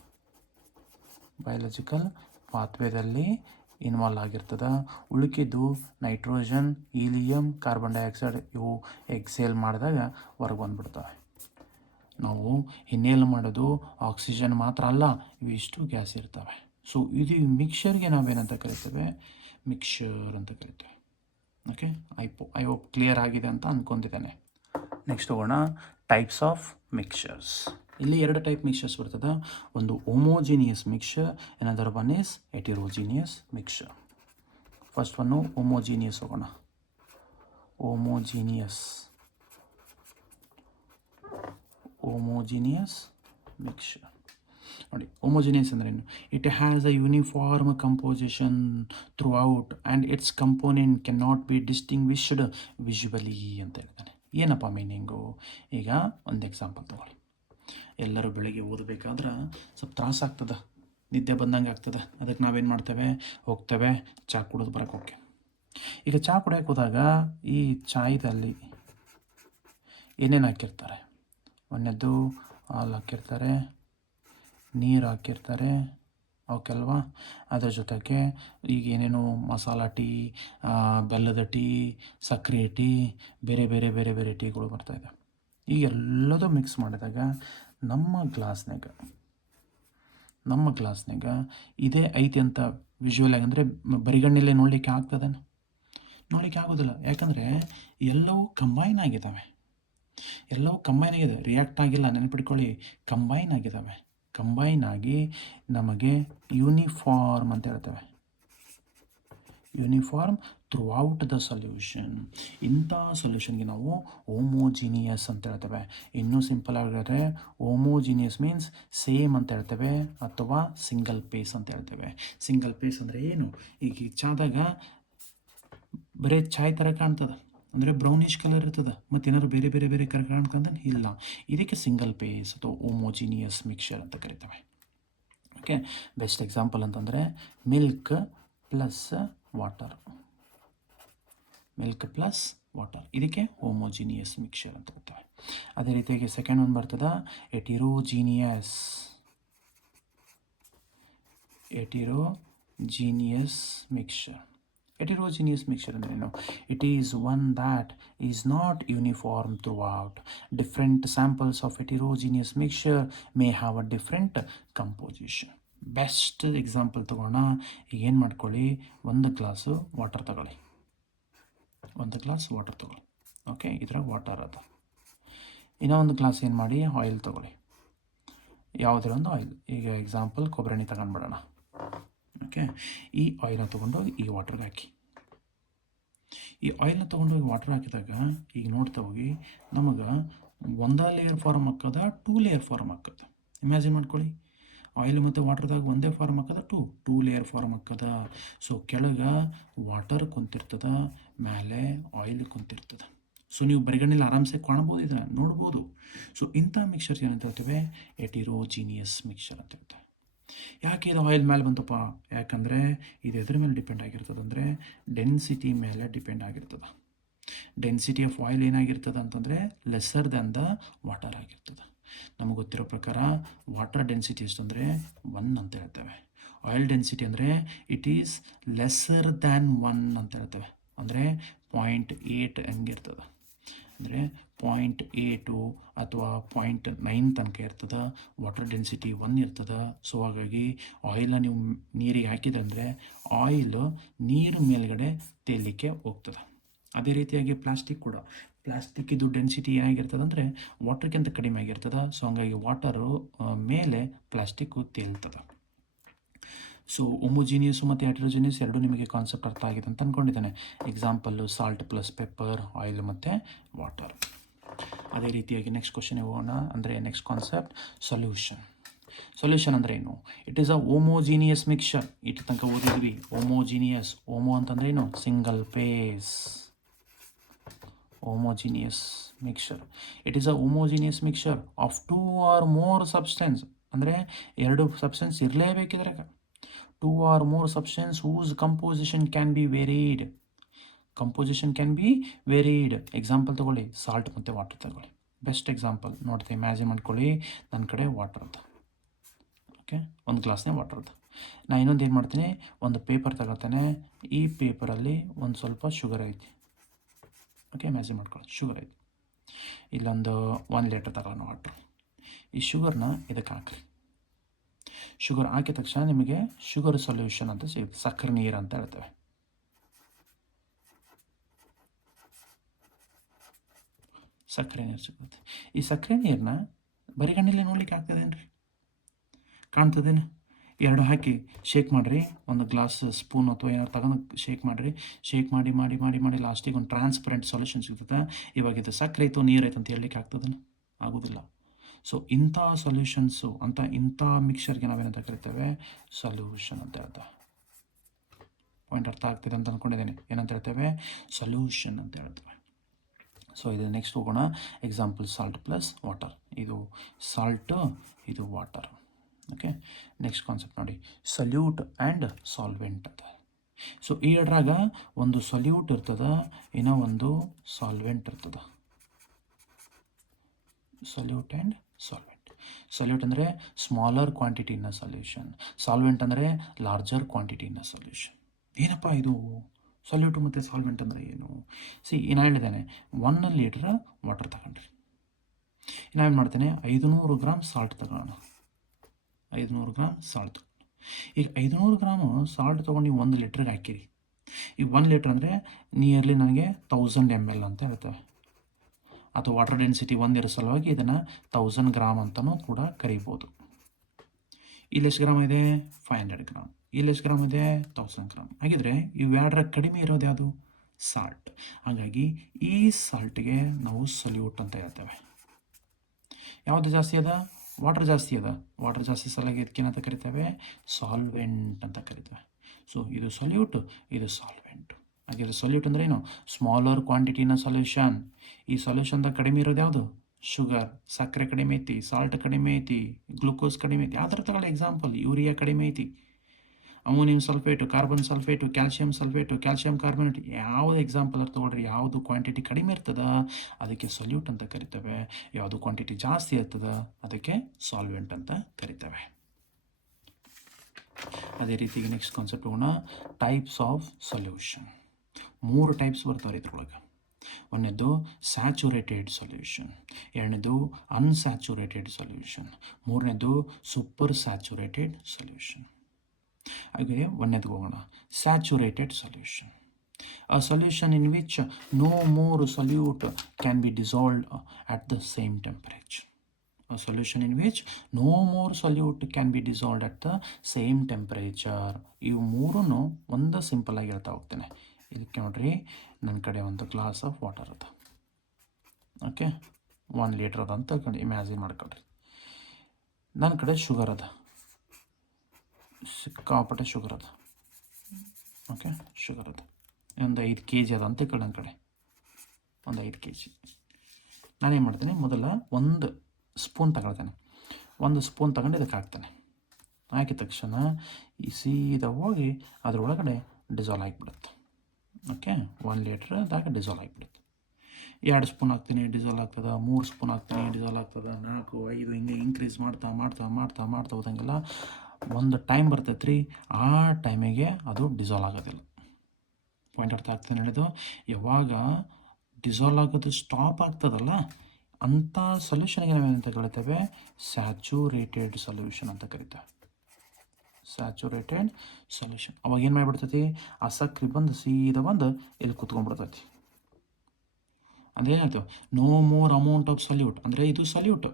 ಬಯಾಲಜಿಕಲ್ ಪಾತ್ವೇದಲ್ಲಿ ಇನ್ವಾಲ್ವ್ ಆಗಿರ್ತದೆ. ಉಳುಕಿದ್ದು ನೈಟ್ರೋಜನ್, ಹೀಲಿಯಂ, ಕಾರ್ಬನ್ ಡೈಆಕ್ಸೈಡ್ ಇವು ಎಕ್ಸೇಲ್ ಮಾಡಿದಾಗ ಹೊರಗೆ ಬಂದುಬಿಡ್ತವೆ. ನಾವು ಇನ್ಹೇಲ್ ಮಾಡೋದು ಆಕ್ಸಿಜನ್ ಮಾತ್ರ ಅಲ್ಲ, ಇವಿಷ್ಟು ಗ್ಯಾಸ್ ಇರ್ತವೆ. ಸೊ ಇದು ಮಿಕ್ಸರ್ಗೆ ನಾವೇನಂತ ಕರಿತೇವೆ? ಮಿಕ್ಸರ್ ಅಂತ ಕರಿತೇವೆ. ಓಕೆ, ಐ ಹೋಪ್ ಕ್ಲಿಯರ್ ಆಗಿದೆ ಅಂತ ಅಂದ್ಕೊಂಡಿದ್ದೇನೆ. ನೆಕ್ಸ್ಟ್ ಹೋಗೋಣ, ಟೈಪ್ಸ್ ಆಫ್ ಮಿಕ್ಸರ್ಸ್. ಇಲ್ಲಿ 2 ಟೈಪ್ ಮಿಕ್ಸರ್ಸ್ ಬರ್ತದೆ. ಒಂದು homogeneous mixer, ಏನದರ್ one is ಹೆಟಿರೋಜಿನಿಯಸ್ mixer. First one homogeneous ಹೋಗೋಣ. ಹೋಮೋಜಿನಿಯಸ್ ಮಿಕ್ಸರ್ ನೋಡಿ. ಹೋಮೋಜಿನಿಯಸ್ ಅಂದ್ರೆ ಏನು? It has a uniform composition through out and it's component can not B distinguished visually ಅಂತ ಹೇಳ್ತಾನೆ. ಏನಪ್ಪ ಮೀನಿಂಗು? ಈಗ ಒಂದು ಎಕ್ಸಾಂಪಲ್ ತೊಗೊಳ್ಳಿ. ಎಲ್ಲರೂ ಬೆಳಗ್ಗೆ ಓದಬೇಕಾದ್ರೆ ಸ್ವಲ್ಪ ತ್ರಾಸಾಗ್ತದೆ, ನಿದ್ದೆ ಬಂದಂಗೆ ಆಗ್ತದೆ. ಅದಕ್ಕೆ ನಾವೇನು ಮಾಡ್ತೇವೆ? ಹೋಗ್ತೇವೆ ಚಹಾ ಕುಡಿದು ಬರೋಕ್ಕೆ ಹೋಗಿ. ಈಗ ಚಹಾ ಕುಡಿಯೋಕೆ ಹೋದಾಗ ಈ ಚಾಯ್ದಲ್ಲಿ ಏನೇನು ಹಾಕಿರ್ತಾರೆ? ಒಂದನೇದು ಹಾಲು ಹಾಕಿರ್ತಾರೆ, ನೀರು ಹಾಕಿರ್ತಾರೆ, ಅವಕ್ಕೆಲ್ವಾ? ಅದರ ಜೊತೆಗೆ ಈಗ ಏನೇನು ಮಸಾಲ ಟೀ, ಬೆಲ್ಲದ ಟೀ, ಸಕ್ಕರೆ ಟೀ, ಬೇರೆ ಬೇರೆ ಬೇರೆ ಬೇರೆ ಟೀಗಳು ಬರ್ತಾಯಿದೆ. ಈಗ ಎಲ್ಲದೂ ಮಿಕ್ಸ್ ಮಾಡಿದಾಗ ನಮ್ಮ ಗ್ಲಾಸ್ನಾಗ ಇದೇ ಐತಿ ಅಂತ ವಿಜುವಲ್ ಆಗಿ ಅಂದರೆ ಬರಿಗಣ್ಣಲ್ಲೇ ನೋಡಲಿಕ್ಕೆ ಆಗ್ತದೆ? ನೋಡಲಿಕ್ಕೆ ಆಗೋದಿಲ್ಲ. ಯಾಕಂದರೆ ಎಲ್ಲವೂ ಕಂಬೈನ್ ಆಗಿದ್ದಾವೆ. ರಿಯಾಕ್ಟ್ ಆಗಿಲ್ಲ, ನೆನಪಿಟ್ಕೊಳ್ಳಿ. ಕಂಬೈನ್ ಆಗಿದ್ದಾವೆ. ಕಂಬೈನ್ ಆಗಿ ನಮಗೆ ಯೂನಿಫಾರ್ಮ್ ಅಂತ ಹೇಳ್ತೇವೆ. Uniform through out the solution. ಇಂಥ ಸೊಲ್ಯೂಷನ್ಗೆ ನಾವು ಹೋಮೋಜಿನಿಯಸ್ ಅಂತ ಹೇಳ್ತೇವೆ. ಇನ್ನೂ ಸಿಂಪಲ್ ಆಗಿದ್ರೆ ಹೋಮೋಜಿನಿಯಸ್ ಮೀನ್ಸ್ ಸೇಮ್ ಅಂತ ಹೇಳ್ತೇವೆ, ಅಥವಾ ಸಿಂಗಲ್ ಪೇಸ್ ಅಂತ ಹೇಳ್ತೇವೆ. ಸಿಂಗಲ್ ಪೇಸ್ ಅಂದರೆ ಏನು? ಈಗ ಚಾದಾಗ ಬರೀ ಚಾಯ್ ಥರ ಕಾಣ್ತದೆ, ಅಂದರೆ ಬ್ರೌನಿಷ್ ಕಲರ್ ಇರ್ತದೆ, ಮತ್ತು ಏನಾದ್ರು ಬೇರೆ ಬೇರೆ ಬೇರೆ ಕಲರ್ ಕಾಣ್ತಂದ್ರೆ ಇಲ್ಲ. ಇದಕ್ಕೆ ಸಿಂಗಲ್ ಪೇಸ್ ಅಥವಾ ಹೋಮೋಜಿನಿಯಸ್ ಮಿಕ್ಸರ್ ಅಂತ ಕರಿತೇವೆ. ಓಕೆ, ಬೆಸ್ಟ್ ಎಕ್ಸಾಂಪಲ್ ಅಂತಂದರೆ ಮಿಲ್ಕ್ ಪ್ಲಸ್ ವಾಟರ್. ಇದಕ್ಕೆ ಹೋಮೋಜಿನಿಯಸ್ ಮಿಕ್ಸರ್ ಅಂತ ಹೇಳ್ತೇವೆ. ಅದೇ ರೀತಿಯಾಗಿ ಸೆಕೆಂಡ್ ಒಂದು ಬರ್ತದೆ ಹೆಟಿರೋಜಿನಿಯಸ್ ಮಿಕ್ಸರ್. Heterogeneous mixture ಅಂದ್ರೇನು? It is one that is not uniform throughout. Different samples of heterogeneous mixture may have a different composition. Best example ತೊಗೋಣ. ಈಗ ಏನು ಮಾಡ್ಕೊಳ್ಳಿ, ಒಂದು ಗ್ಲಾಸ್ ವಾಟರ್ ತಗೊಳ್ಳಿ. ಓಕೆ, ಇದ್ರಾಗ ವಾಟರ್ ಅದ. ಇನ್ನೂ ಒಂದು ಗ್ಲಾಸ್ ಏನು ಮಾಡಿ, ಆಯಿಲ್ ತೊಗೊಳ್ಳಿ. ಯಾವುದೇ ಒಂದು ಆಯಿಲ್, ಈಗ ಎಕ್ಸಾಂಪಲ್ ಕೊಬ್ಬರಿ ಎಣ್ಣೆ ತಗೊಂಡ್ಬಿಡೋಣ. ಓಕೆ, ಈ ಆಯಿಲ್ನ ತೊಗೊಂಡೋಗಿ ಈ ವಾಟ್ರಿಗೆ ಹಾಕಿ. ಈ ಆಯಿಲ್ನ ತೊಗೊಂಡೋಗಿ ವಾಟರ್ ಹಾಕಿದಾಗ ಈಗ ನೋಡ್ತಾ ಹೋಗಿ ನಮಗೆ ಒಂದೇ ಲೇಯರ್ ಫಾರ್ಮ್ ಹಾಕದ, 2 ಲೇಯರ್ ಫಾರ್ಮ್ ಹಾಕದ. ಇಮ್ಯಾಜಿನ್ ಮಾಡ್ಕೊಳ್ಳಿ, ಆಯಿಲ್ ಮತ್ತು ವಾಟರ್ದಾಗ ಒಂದೇ ಫಾರ್ಮ್ ಹಾಕದ, 2 ಲೇಯರ್ ಫಾರ್ಮ್ ಹಾಕದ. ಸೊ ಕೆಳಗೆ ವಾಟರ್ ಕುಂತಿರ್ತದ, ಮೇಲೆ ಆಯಿಲ್ ಕುಂತಿರ್ತದೆ. ಸೊ ನೀವು ಬರಿಗಣ್ಣಿಲ್ಲಿ ಆರಾಮ್ಸೆ ಕಾಣ್ಬೋದು, ಇದನ್ನು ನೋಡ್ಬೋದು. ಸೊ ಇಂಥ ಮಿಕ್ಸರ್ಸ್ ಏನಂತ ಹೇಳ್ತೇವೆ? ಹೆಟಿರೋಜಿನಿಯಸ್ ಮಿಕ್ಸರ್ ಅಂತ ಹೇಳ್ತೇವೆ. ಯಾಕೆ ಇದು ಆಯಿಲ್ ಮೇಲೆ ಬಂತಪ್ಪ? ಯಾಕಂದರೆ ಇದು ಎದ್ರ ಮೇಲೆ ಡಿಪೆಂಡ್ ಆಗಿರ್ತದೆ ಅಂದರೆ ಡೆನ್ಸಿಟಿ ಮೇಲೆ ಡಿಪೆಂಡ್ ಆಗಿರ್ತದೆ. ಡೆನ್ಸಿಟಿ ಆಫ್ ಆಯಿಲ್ ಏನಾಗಿರ್ತದೆ ಅಂತಂದರೆ ಲೆಸ್ಸರ್ ದ್ಯಾನ್ ದ ವಾಟರ್ ಆಗಿರ್ತದೆ. ನಮಗೆ ಗೊತ್ತಿರೋ ಪ್ರಕಾರ ವಾಟರ್ ಡೆನ್ಸಿಟಿ ಎಷ್ಟು ಅಂದರೆ 1 ಅಂತ ಹೇಳ್ತೇವೆ. ಆಯಿಲ್ ಡೆನ್ಸಿಟಿ ಅಂದರೆ ಇಟ್ ಈಸ್ ಲೆಸ್ಸರ್ ದ್ಯಾನ್ 1 ಅಂತ ಹೇಳ್ತೇವೆ. ಅಂದರೆ 0.8 ಹಂಗಿರ್ತದೆ. ಅಂದರೆ 0.8 ಅಥವಾ 0.9 ತನಕ ಇರ್ತದೆ. ವಾಟರ್ ಡೆನ್ಸಿಟಿ 1 ಇರ್ತದೆ. ಸೊ ಹಾಗಾಗಿ ಆಯಿಲ್ನ ನೀವು ನೀರಿಗೆ ಹಾಕಿದಂದರೆ ಆಯಿಲ್ ನೀರು ಮೇಲ್ಗಡೆ ತೇಲಿಕ್ಕೆ ಹೋಗ್ತದೆ. ಅದೇ ರೀತಿಯಾಗಿ ಪ್ಲಾಸ್ಟಿಕ್ ಕೂಡ, ಪ್ಲಾಸ್ಟಿಕ್ಕಿದು ಡೆನ್ಸಿಟಿ ಏನಾಗಿರ್ತದೆ ಅಂದರೆ ವಾಟರ್ಗಿಂತ ಕಡಿಮೆ ಆಗಿರ್ತದೆ. ಸೊ ಹಂಗಾಗಿ ವಾಟರು ಮೇಲೆ ಪ್ಲಾಸ್ಟಿಕ್ಕು ತೇಲ್ತದೆ. ಸೊ ಒಮೋಜಿನಿಯಸ್ಸು ಮತ್ತು ಹೆಟ್ರೋಜಿನಿಯಸ್ ಎರಡೂ ನಿಮಗೆ ಕಾನ್ಸೆಪ್ಟ್ ಅರ್ಥ ಆಗಿದೆ ಅಂತ ಅಂದ್ಕೊಂಡಿದ್ದಾನೆ. Example salt plus pepper, oil ಮತ್ತು ವಾಟರ್. ಅದೇ ರೀತಿಯಾಗಿ ನೆಕ್ಸ್ಟ್ ಕ್ವಶನ್ ಹೋಗೋಣ. ಅಂದರೆ ನೆಕ್ಸ್ಟ್ ಕಾನ್ಸೆಪ್ಟ್ ಸೊಲ್ಯೂಷನ್. ಸೊಲ್ಯೂಷನ್ ಅಂದರೆ ಏನು? It is a homogeneous mixture. ಇಟ್ಟು ತನಕ ಓದಿದ್ವಿ ಹೋಮೋಜಿನಿಯಸ್. ಹೋಮೋ ಅಂತಂದರೆ ಏನು? Single phase. Homogeneous mixture. It is a homogeneous mixture of 2 or more substance. ಅಂದರೆ 2 ಸಬ್ಸ್ಟೆನ್ಸ್ ಇರಲೇಬೇಕಿದ್ರಾಗ. 2 or more substance whose composition can be varied. Composition can be varied. Example ತೊಗೊಳ್ಳಿ, ಸಾಲ್ಟ್ ಮತ್ತು ವಾಟರ್ ತಗೊಳ್ಳಿ. ಬೆಸ್ಟ್ ಎಕ್ಸಾಂಪಲ್ ನೋಡ್ತೀವಿ, ಇಮ್ಯಾಜಿನ್ ಮಾಡ್ಕೊಳ್ಳಿ, ನನ್ನ ಕಡೆ ವಾಟರ್ ಅಂತ. ಓಕೆ, ಒಂದು ಗ್ಲಾಸ್ನೇ ವಾಟರ್ ಅಂತ. ನಾನು ಇನ್ನೊಂದು ಏನು ಮಾಡ್ತೀನಿ, ಒಂದು ಪೇಪರ್ ತಗೊಳ್ತೇನೆ. ಈ ಪೇಪರಲ್ಲಿ ಒಂದು ಸ್ವಲ್ಪ ಶುಗರ್ ಐತಿ. ಓಕೆ, ಇಮ್ಯಾಜಿನ್ ಮಾಡ್ಕೊಳ್ಳಿ, ಶುಗರ್ ಐತಿ. ಇಲ್ಲೊಂದು 1 ಲೀಟರ್ ತಗೊಳ್ಳೋಣ ವಾಟ್ರ್. ಈ ಶುಗರ್ನ ಇದಕ್ಕೆ ಹಾಕ್ರಿ. ಶುಗರ್ ಹಾಕಿದ ತಕ್ಷಣ ನಿಮಗೆ ಶುಗರ್ ಸೊಲ್ಯೂಷನ್ ಅಂತ ಸಿಗುತ್ತೆ, ಸಕ್ಕರೆ ನೀರು ಅಂತ ಹೇಳ್ತೇವೆ. ಸಕ್ಕರೆ ನೀರು ಸಿಗುತ್ತೆ. ಈ ಸಕ್ಕರೆ ನೀರನ್ನ ಬರಿಗಣ್ಣಲ್ಲಿ ನೋಡ್ಲಿಕ್ಕೆ ಆಗ್ತದೇನು ರೀ? ಕಾಣ್ತದೇನು? 2 ಹಾಕಿ ಶೇಕ್ ಮಾಡಿರಿ. ಒಂದು ಗ್ಲಾಸ್ ಸ್ಪೂನ್ ಅಥವಾ ಏನಾದ್ರು ತಗೊಂಡು ಶೇಕ್ ಮಾಡಿರಿ. ಶೇಕ್ ಮಾಡಿ ಮಾಡಿ ಮಾಡಿ ಮಾಡಿ ಲಾಸ್ಟಿಗೆ ಒಂದು ಟ್ರಾನ್ಸ್ಪರೆಂಟ್ ಸೊಲ್ಯೂಷನ್ ಸಿಗ್ತದೆ. ಇವಾಗ ಇದು ಸಕ್ಕರೆ ಐತು ನೀರು ಐತೆ ಅಂತ ಹೇಳಲಿಕ್ಕೆ ಆಗ್ತದನ್ನು? ಆಗೋದಿಲ್ಲ. ಸೊ ಇಂಥ ಸೊಲ್ಯೂಷನ್ಸು ಇಂಥ ಮಿಕ್ಸರ್ಗೆ ನಾವೇನಂತ ಕರಿತೇವೆ? ಸೊಲ್ಯೂಷನ್ ಅಂತ ಹೇಳ್ತೇವೆ. ಪಾಯಿಂಟ್ ಅರ್ಥ ಆಗ್ತಿದೆ ಅಂತ ಅಂದ್ಕೊಂಡಿದ್ದೇನೆ. ಏನಂತ ಹೇಳ್ತೇವೆ? ಸೊಲ್ಯೂಷನ್ ಅಂತ ಹೇಳ್ತೇವೆ. ಸೊ ಇದು ನೆಕ್ಸ್ಟ್ ಹೋಗೋಣ. Example salt plus water. ಇದು ಸಾಲ್ಟು, ಇದು ವಾಟರ್. ಓಕೆ, ನೆಕ್ಸ್ಟ್ ಕಾನ್ಸೆಪ್ಟ್ ನೋಡಿ, ಸಲ್ಯೂಟ್ ಆ್ಯಂಡ್ ಸಾಲ್ವೆಂಟ್ ಅಂತ. ಸೊ ಈ ಎರಡರಾಗ ಒಂದು ಸಲ್ಯೂಟ್ ಇರ್ತದೆ, ಇನ್ನೂ ಒಂದು ಸಾಲ್ವೆಂಟ್ ಇರ್ತದೆ. Solute and solvent. ಸಲ್ಯೂಟ್ ಅಂದರೆ smaller quantity in a solution. Solvent ಅಂದರೆ larger quantity in a solution. ಏನಪ್ಪ ಇದು ಸಲ್ಯೂಟು ಮತ್ತು ಸಾಲ್ವೆಂಟ್ ಅಂದರೆ ಏನು? ನಾನು ಹೇಳಿದ್ದೇನೆ, 1 ಲೀಟ್ರ್ ವಾಟರ್ ತಗೊಂಡ್ರಿ. ನಾವೇನು ಮಾಡ್ತೇನೆ, 500 ಗ್ರಾಮ್ ಸಾಲ್ಟ್ ತಗೊಳ್ಳೋಣ. 500 ಗ್ರಾಮ್ ಸಾಲ್ಟ್. ಈಗ 500 ಗ್ರಾಮು ಸಾಲ್ಟ್ ತೊಗೊಂಡು ನೀವು 1 ಲೀಟ್ರಿಗೆ ಹಾಕಿರಿ. ಈಗ 1 ಲೀಟ್ರ್ ಅಂದರೆ ನಿಯರ್ಲಿ ನನಗೆ 1000 ml ಅಂತ ಹೇಳ್ತೇವೆ. ಅಥವಾ ವಾಟರ್ ಡೆನ್ಸಿಟಿ 1 ಇರೋ ಸಲುವಾಗಿ ಇದನ್ನು 1000 ಗ್ರಾಮ್ ಅಂತಲೂ ಕೂಡ ಕರಿಬೋದು. ಇಲ್ಲಿ ಎಷ್ಟು ಗ್ರಾಮ್ ಇದೆ? 500 ಗ್ರಾಮ್. ಇಲ್ಲಿ ಎಷ್ಟು ಗ್ರಾಮ್ ಇದೆ? 1000 ಗ್ರಾಮ್. ಹಾಗಿದ್ರೆ ಇವೆರಡರ ಕಡಿಮೆ ಇರೋದು ಯಾವುದು? ಸಾಲ್ಟ್. ಹಾಗಾಗಿ ಈ ಸಾಲ್ಟ್ಗೆ ನಾವು ಸಲ್ಯೂಟ್ ಅಂತ ಹೇಳ್ತೇವೆ. ಯಾವುದು ಜಾಸ್ತಿ ಅದ? ವಾಟರ್ ಜಾಸ್ತಿ ಅದ. ವಾಟರ್ ಜಾಸ್ತಿ ಸಲುವಾಗಿ ಇದಕ್ಕೇನಂತ ಕರಿತೇವೆ? ಸಾಲ್ವೆಂಟ್ ಅಂತ ಕರಿತೇವೆ. ಸೊ ಇದು ಸಲ್ಯೂಟ್, ಇದು ಸಾಲ್ವೆಂಟ್. ಹಾಗಿದ್ರೆ ಸಲ್ಯೂಟ್ ಅಂದ್ರೆ ಏನು? ಸ್ಮಾಲರ್ ಕ್ವಾಂಟಿಟಿನ ಸೊಲ್ಯೂಷನ್. ಈ ಸೊಲ್ಯೂಷನ್ದಾಗ ಕಡಿಮೆ ಇರೋದು ಯಾವುದು? ಶುಗರ್. ಸಕ್ಕರೆ ಕಡಿಮೆ ಐತಿ, ಸಾಲ್ಟ್ ಕಡಿಮೆ ಐತಿ, ಗ್ಲೂಕೋಸ್ ಕಡಿಮೆ ಐತಿ. ಯಾವ ಥರ ತಗೊಳ್ಳಿ ಎಕ್ಸಾಂಪಲ್, ಯೂರಿಯಾ ಕಡಿಮೆ ಐತಿ, ammonium sulphate, carbon sulphate, calcium sulphate, calcium carbonate, ಯಾವುದು ಎಕ್ಸಾಂಪಲ್ ತೊಗೊಳ್ರಿ, ಯಾವುದು ಕ್ವಾಂಟಿಟಿ ಕಡಿಮೆ ಇರ್ತದೆ ಅದಕ್ಕೆ ಸಲ್ಯೂಟ್ ಅಂತ ಕರಿತೇವೆ. ಯಾವುದು ಕ್ವಾಂಟಿಟಿ ಜಾಸ್ತಿ ಇರ್ತದೆ ಅದಕ್ಕೆ ಸಾಲ್ವೆಂಟ್ ಅಂತ ಕರಿತೇವೆ. ಅದೇ ರೀತಿಗೆ ನೆಕ್ಸ್ಟ್ ಕಾನ್ಸೆಪ್ಟ್ ಹೋಗೋಣ. Types of solution. 3 ಟೈಪ್ಸ್ ಬರ್ತಾವೆ ಇದ್ರೊಳಗೆ. ಒಂದನೇದು ಸ್ಯಾಚುರೇಟೆಡ್ ಸೊಲ್ಯೂಷನ್, ಎರಡನೇದು ಅನ್ಸ್ಯಾಚುರೇಟೆಡ್ ಸೊಲ್ಯೂಷನ್, ಮೂರನೇದು ಸೂಪರ್ ಸ್ಯಾಚುರೇಟೆಡ್ ಸೊಲ್ಯೂಷನ್. ಹಾಗೆ ಒಂದನೇದು ಹೋಗೋಣ. Saturated solution, a solution in which no more solute can be dissolved at the same temperature. A solution in which no more solute can be dissolved at the same temperature. ಇವು ಮೂರನ್ನು ಒಂದು ಸಿಂಪಲ್ ಆಗಿ ಹೇಳ್ತಾ ಹೋಗ್ತೇನೆ. ಇದಕ್ಕೆ ನೋಡ್ರಿ, ನನ್ನ ಕಡೆ ಒಂದು ಗ್ಲಾಸ್ ಆಫ್ ವಾಟರ್ ಅದ. ಓಕೆ, 1 ಲೀಟ್ರ್ ಅದ ಅಂತ ಇಮ್ಯಾಜಿನ್ ಮಾಡ್ಕೊಳ್ರಿ. ನನ್ನ ಕಡೆ ಶುಗರ್ ಅದ, ಸಿಕ್ಕಾಪಟ್ಟೆ ಶುಗರ್ ಅದ. ಓಕೆ, ಶುಗರ್ ಅದ ಒಂದು 5 kg ಅದ ಅಂತ ನನ್ನ ಕಡೆ, ಒಂದು 5 kg. ನಾನೇನು ಮಾಡ್ತೇನೆ, ಮೊದಲ 1 ಸ್ಪೂನ್ ತಗೊಳ್ತೇನೆ. 1 ಸ್ಪೂನ್ ತಗೊಂಡು ಇದಕ್ಕೆ ಹಾಕ್ತೇನೆ. ಹಾಕಿದ ತಕ್ಷಣ ಈ ಸೀದಾ ಹೋಗಿ ಅದರೊಳಗಡೆ ಡಿಸಾಲ್ವ್ ಆಗಿಬಿಡುತ್ತೆ. ಓಕೆ, 1 ಲೀಟ್ರ್ದಾಗ ಡಿಸಾಲ್ವ್ ಆಗಿಬಿಡುತ್ತೆ. 2 ಸ್ಪೂನ್ ಹಾಕ್ತೀನಿ, ಡಿಸಾಲ್ವ್ ಆಗ್ತದೆ. 3 ಸ್ಪೂನ್ ಹಾಕ್ತೀನಿ, ಡಿಸಾಲ್ವ್ ಆಗ್ತದೆ. 4, 5 ಹಿಂಗೆ ಇನ್ಕ್ರೀಸ್ ಮಾಡ್ತಾ ಮಾಡ್ತಾ ಮಾಡ್ತಾ ಮಾಡ್ತಾ ಹೋದಂಗೆಲ್ಲ ಒಂದು ಟೈಮ್ ಬರ್ತೈತೆ ರೀ, ಆ ಟೈಮಿಗೆ ಅದು ಡಿಸಾಲ್ವ್ ಆಗೋದಿಲ್ಲ. ಪಾಯಿಂಟ್ ಅರ್ಥ ಆಗ್ತಾನೆ ಹೇಳಿದ್ದು? ಯಾವಾಗ ಡಿಸಾಲ್ವ್ ಆಗೋದು ಸ್ಟಾಪ್ ಆಗ್ತದಲ್ಲ ಅಂಥ ಸೊಲ್ಯೂಷನ್ಗೆ ನಾವೇನಂತ ಕರಿತೇವೆ? ಸ್ಯಾಚುರೇಟೆಡ್ ಸೊಲ್ಯೂಷನ್ ಅಂತ ಕರಿತೇವೆ. Saturated solution. ಅವಾಗ ಏನು ಮಾಡಿಬಿಡ್ತೈತಿ, ಆ ಸಕ್ಕರೆ ಬಂದು ಸೀದಾ ಬಂದು ಇಲ್ಲಿ ಕುತ್ಕೊಂಡ್ಬಿಡ್ತೈತಿ. ಅದೇನಾಯ್ತು, no more amount of solute ಅಂದರೆ ಇದು ಸಲ್ಯೂಟ್,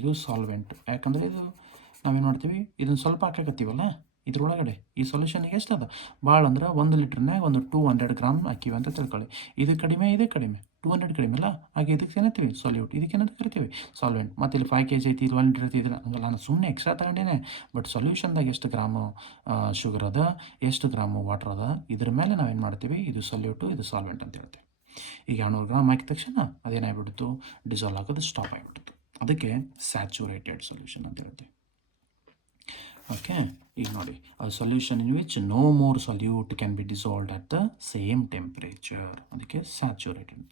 ಇದು ಸಾಲ್ವೆಂಟ್. ಯಾಕಂದರೆ ಇದು ನಾವೇನು ಮಾಡ್ತೀವಿ, ಇದನ್ನು ಸ್ವಲ್ಪ ಹಾಕಕತ್ತೀವಲ್ಲ ಇದ್ರೊಳಗಡೆ, ಈ ಸೊಲ್ಯೂಷನ್ಗೆ ಎಷ್ಟು ಅದ ಭಾಳ ಅಂದ್ರೆ 1 ಲೀಟ್ರ್ನಾಗ ಒಂದು 200 ಗ್ರಾಮ್ ಹಾಕಿವಿ ಅಂತ ತಿಳ್ಕೊಳ್ಳಿ. ಇದು ಕಡಿಮೆ, ಇದೇ ಕಡಿಮೆ, 200 ಕಡಿಮೆ ಅಲ್ಲ, ಹಾಗೆ ಇದಕ್ಕೆ ಏನಂತೀವಿ ಸೊಲ್ಯೂಟ್, ಇದಕ್ಕೆ ಏನಂತ ಕರಿತೀವಿ ಸಾಲ್ವೆಂಟ್. ಮತ್ತು ಇಲ್ಲಿ 5 kg ಐತಿ, ಇದು 1 ಲೀಟ್ರ್ ಐತಿ, ಹಂಗಲ್ಲ, ನಾನು ಸುಮ್ಮನೆ ಎಕ್ಸ್ಟ್ರಾ ತಗೊಂಡೇನೆ. ಬಟ್ ಸೊಲ್ಯೂಷನ್ದಾಗ ಎಷ್ಟು ಗ್ರಾಮು ಶುಗರ್ ಅದ, ಎಷ್ಟು ಗ್ರಾಮು ವಾಟರ್ ಅದ, ಇದ್ರ ಮೇಲೆ ನಾವೇನು ಮಾಡ್ತೀವಿ, ಇದು ಸೊಲ್ಯೂಟು, ಇದು ಸಾಲ್ವೆಂಟ್ ಅಂತ ಹೇಳ್ತೀವಿ. ಈಗ 200 ಗ್ರಾಮ್ ಹಾಕಿದ ತಕ್ಷಣ ಅದೇನಾಗ್ಬಿಡ್ತು, ಡಿಸಾಲ್ವ್ ಆಗೋದು ಸ್ಟಾಪ್ ಆಗಿಬಿಡ್ತು. ಅದಕ್ಕೆ ಸ್ಯಾಚುರೇಟೆಡ್ ಸೊಲ್ಯೂಷನ್ ಅಂತ ಹೇಳ್ತೀವಿ. ಓಕೆ, ಈಗ ನೋಡಿ, a solution in which no more solute can be dissolved at the same temperature, ಅದಕ್ಕೆ saturated.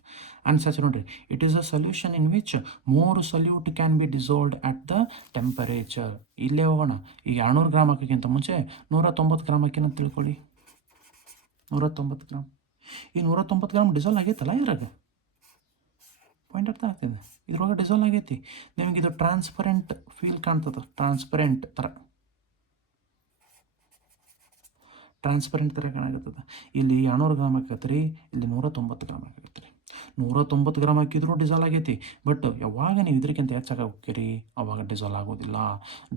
Unsaturated, it is a solution in which more solute can be dissolved at the temperature. ಇಲ್ಲೇ ಹೋಗೋಣ, ಈಗ 200 ಗ್ರಾಮ್ ಹಾಕೋಕ್ಕಿಂತ ಮುಂಚೆ 190 ಗ್ರಾಮ್ ಹಾಕಿನ ತಿಳ್ಕೊಳ್ಳಿ. 190 ಗ್ರಾಮ್, ಈ 190 ಗ್ರಾಮ್ ಡಿಸಾಲ್ವ್ ಆಗೈತಲ್ಲ ಇದ್ರಾಗ, ಪಾಯಿಂಟ್ ಅರ್ಥ ಆಗ್ತಿದೆ, ಇದ್ರೊಳಗೆ ಡಿಸಾಲ್ವ್ ಆಗೈತಿ. ನಿಮಗೆ ಇದು ಟ್ರಾನ್ಸ್ಪರೆಂಟ್ ಫೀಲ್ ಕಾಣ್ತದೆ, ಟ್ರಾನ್ಸ್ಪರೆಂಟ್ ಥರ ಕಾಣಾಗತ್ತದ. ಇಲ್ಲಿ 200 ಗ್ರಾಮ್ ಹಾಕತ್ತೆ ರೀ, ಇಲ್ಲಿ 190 ಗ್ರಾಮ್ ಹಾಕತ್ತೆ ರೀ. 190 ಗ್ರಾಮ್ ಹಾಕಿದ್ರು ಡಿಸಾಲ್ವ್ ಆಗೈತಿ. ಬಟ್ ಯಾವಾಗ ನೀವು ಇದಕ್ಕಿಂತ ಹೆಚ್ಚಾಗಿ ಹೋಗ್ತೀರಿ ಅವಾಗ ಡಿಸಾಲ್ವ್ ಆಗೋದಿಲ್ಲ.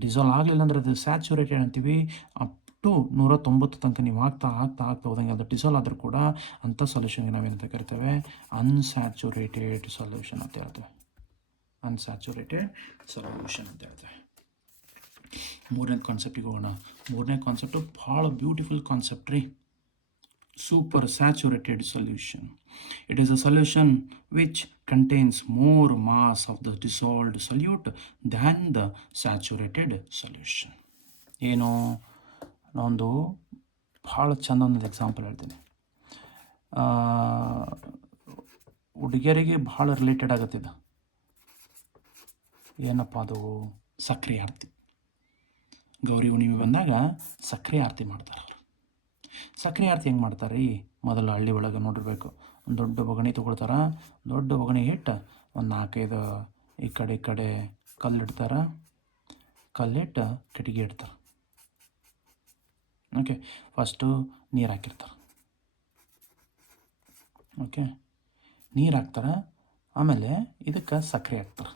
ಡಿಸಾಲ್ವ್ ಆಗಲಿಲ್ಲ ಅಂದರೆ ಅದು ಸ್ಯಾಚುರೇಟೆಡ್ ಅಂತೀವಿ. ಅಪ್ ಟು 190 ತನಕ ನೀವು ಆಗ್ತಾ ಹೋದಂಗೆ ಅದು ಡಿಸಾಲ್ವ್ ಆದರೂ ಕೂಡ ಅಂಥ ಸೊಲ್ಯೂಷನ್ಗೆ ನಾವೇನಂತ ಕರಿತೇವೆ, ಅನ್ಸ್ಯಾಚುರೇಟೆಡ್ ಸೊಲ್ಯೂಷನ್ ಅಂತ ಹೇಳ್ತೇವೆ. ಅನ್ಸ್ಯಾಚುರೇಟೆಡ್ ಸೊಲ್ಯೂಷನ್ ಅಂತ ಹೇಳ್ತೇವೆ. ಮೂರನೇ ಕಾನ್ಸೆಪ್ಟಿಗೆ ಹೋಗೋಣ. ಮೂರನೇ ಕಾನ್ಸೆಪ್ಟು ಭಾಳ ಬ್ಯೂಟಿಫುಲ್ ಕಾನ್ಸೆಪ್ಟ್ ರೀ, super saturated solution. It is a solution which contains more mass of the dissolved solute than the saturated solution. ಏನು, ನಾನೊಂದು ಭಾಳ ಚಂದ ಒಂದು ಎಕ್ಸಾಂಪಲ್ ಹೇಳ್ತೀನಿ. ಹುಡುಗಿಯರಿಗೆ ಭಾಳ ರಿಲೇಟೆಡ್ ಆಗುತ್ತಿದ್ದ, ಏನಪ್ಪ ಅದು, ಸಕ್ರೆ ಆರತಿ. ಗೌರಿ ಹುಣ್ಣಿಮೆ ಬಂದಾಗ ಸಕ್ರೆ ಆರತಿ ಮಾಡ್ತಾರೆ. ಸಕ್ರೆ ಆರತಿ ಹೆಂಗೆ ಮಾಡ್ತಾರೆ ರೀ, ಮೊದಲು ಹಳ್ಳಿ ಒಳಗೆ ನೋಡಿರ್ಬೇಕು, ಒಂದು ದೊಡ್ಡ ಬೊಗಣಿ ತೊಗೊಳ್ತಾರೆ. ದೊಡ್ಡ ಬೊಗಣಿ ಇಟ್ಟು ಒಂದು 4-5 ಈ ಕಡೆ ಕಲ್ಲಿಡ್ತಾರೆ. ಕಲ್ಲಿಟ್ಟು ಕಟ್ಟಿಗೆ ಇಡ್ತಾರೆ. ಓಕೆ, ಫಸ್ಟು ನೀರು ಹಾಕಿರ್ತಾರೆ. ಓಕೆ, ನೀರು ಹಾಕ್ತಾರೆ, ಆಮೇಲೆ ಇದಕ್ಕೆ ಸಕ್ಕರೆ ಹಾಕ್ತಾರೆ.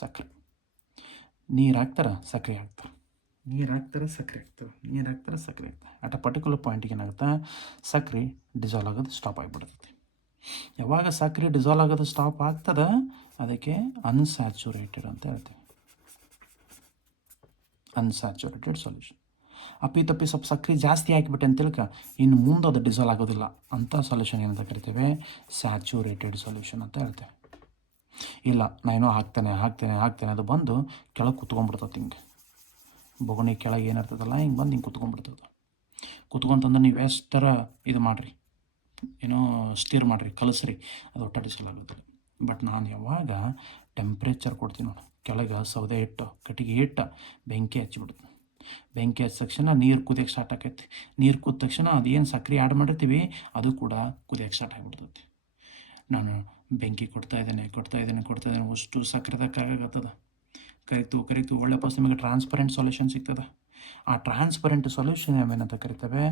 ಸಕ್ಕರೆ ನೀರು ಹಾಕ್ತಾರೆ, ಸಕ್ಕರೆ ಹಾಕ್ತಾರೆ, ನೀರು ಹಾಕ್ತಾರೆ, ಸಕ್ಕರೆ ಹಾಕ್ತಾರೆ, ನೀರು ಹಾಕ್ತಾರೆ, ಸಕ್ಕರೆ ಹಾಕ್ತಾರೆ. ಅಟ್ ಅ ಪರ್ಟಿಕ್ಯುಲರ್ ಪಾಯಿಂಟಿಗೆ ಏನಾಗುತ್ತೆ, ಸಕ್ಕರೆ ಡಿಸಾಲ್ವ್ ಆಗೋದು ಸ್ಟಾಪ್ ಆಗಿಬಿಡ್ತೈತಿ. ಯಾವಾಗ ಸಕ್ಕರೆ ಡಿಸಾಲ್ವ್ ಆಗೋದು ಸ್ಟಾಪ್ ಆಗ್ತದೆ ಅದಕ್ಕೆ ಅನ್ಸ್ಯಾಚುರೇಟೆಡ್ ಅಂತ ಹೇಳ್ತೀವಿ. Unsaturated solution. ಅಪ್ಪಿ ಸ್ವಲ್ಪ ಸಕ್ಕರೆ ಜಾಸ್ತಿ ಹಾಕಿಬಿಟ್ಟೆ ಅಂತ ತಿಳ್ಕ ಇನ್ನು ಮುಂದೆ ಅದು ಡಿಸಾಲ್ವ್ ಆಗೋದಿಲ್ಲ ಅಂಥ ಸೊಲ್ಯೂಷನ್ ಏನಂತ ಕರಿತೇವೆ, ಸ್ಯಾಚುರೇಟೆಡ್ ಸೊಲ್ಯೂಷನ್ ಅಂತ ಹೇಳ್ತೇವೆ. ಇಲ್ಲ ನಾನೇನೋ ಹಾಕ್ತೇನೆ ಅದು ಬಂದು ಕೆಳಗೆ ಕುತ್ಕೊಂಡ್ಬಿಡ್ತದೆ. ಹಿಂಗೆ ಬೊಗಣಿ ಕೆಳಗೆ ಏನಿರ್ತದಲ್ಲ ಹಿಂಗೆ ಬಂದು ಹಿಂಗೆ ಕುತ್ಕೊಂಡ್ಬಿಡ್ತದೆ. ಕುತ್ಕೊಂತಂದ್ರೆ ನೀವು ಎಷ್ಟು ಥರ ಇದು ಮಾಡಿರಿ, ಏನೋ ಸ್ಟಿರ್ ಮಾಡಿರಿ, ಕಲಸ್ರಿ, ಅದು ಒಟ್ಟ ಡಿಸಾಲ್ವ್ ಆಗೋದಿಲ್ಲ. ಬಟ್ ನಾನು ಯಾವಾಗ ಟೆಂಪ್ರೇಚರ್ ಕೊಡ್ತೀನಿ ನೋಡಿ, ಕೆಳಗೆ ಸೌದೆ ಇಟ್ಟು ಕಟ್ಟಿಗೆ ಇಟ್ಟು ಬೆಂಕಿ ಹಚ್ಚಿಬಿಡ್ತೀನಿ. ಬೆಂಕಿ ಹಚ್ಚಿದ ತಕ್ಷಣ ನೀರು ಕುದಿಯೋಕ್ಕೆ ಸ್ಟಾರ್ಟ್ ಆಕೈತಿ. ನೀರು ಕುದ ತಕ್ಷಣ ಅದೇನು ಸಕ್ಕರೆ ಆ್ಯಡ್ ಮಾಡಿರ್ತೀವಿ ಅದು ಕೂಡ ಕುದಿಯೋಕ್ಕೆ ಸ್ಟಾರ್ಟ್ ಆಗಿಬಿಡ್ತೈತಿ. ನಾನು ಬೆಂಕಿ ಕೊಡ್ತಾ ಇದ್ದೇನೆ ಅಷ್ಟು ಸಕ್ಕರೆದಾಗ ಕರಗಾಗತ್ತದ. ಕರಿತು ಒಳ್ಳೆ ಪರ್ಸ್ ನಿಮಗೆ ಟ್ರಾನ್ಸ್ಪರೆಂಟ್ ಸೊಲ್ಯೂಷನ್ ಸಿಗ್ತದೆ. ಆ ಟ್ರಾನ್ಸ್ಪರೆಂಟ್ ಸೊಲ್ಯೂಷನ್ ನಾವೇನಂತ ಕರಿತೇವೆ,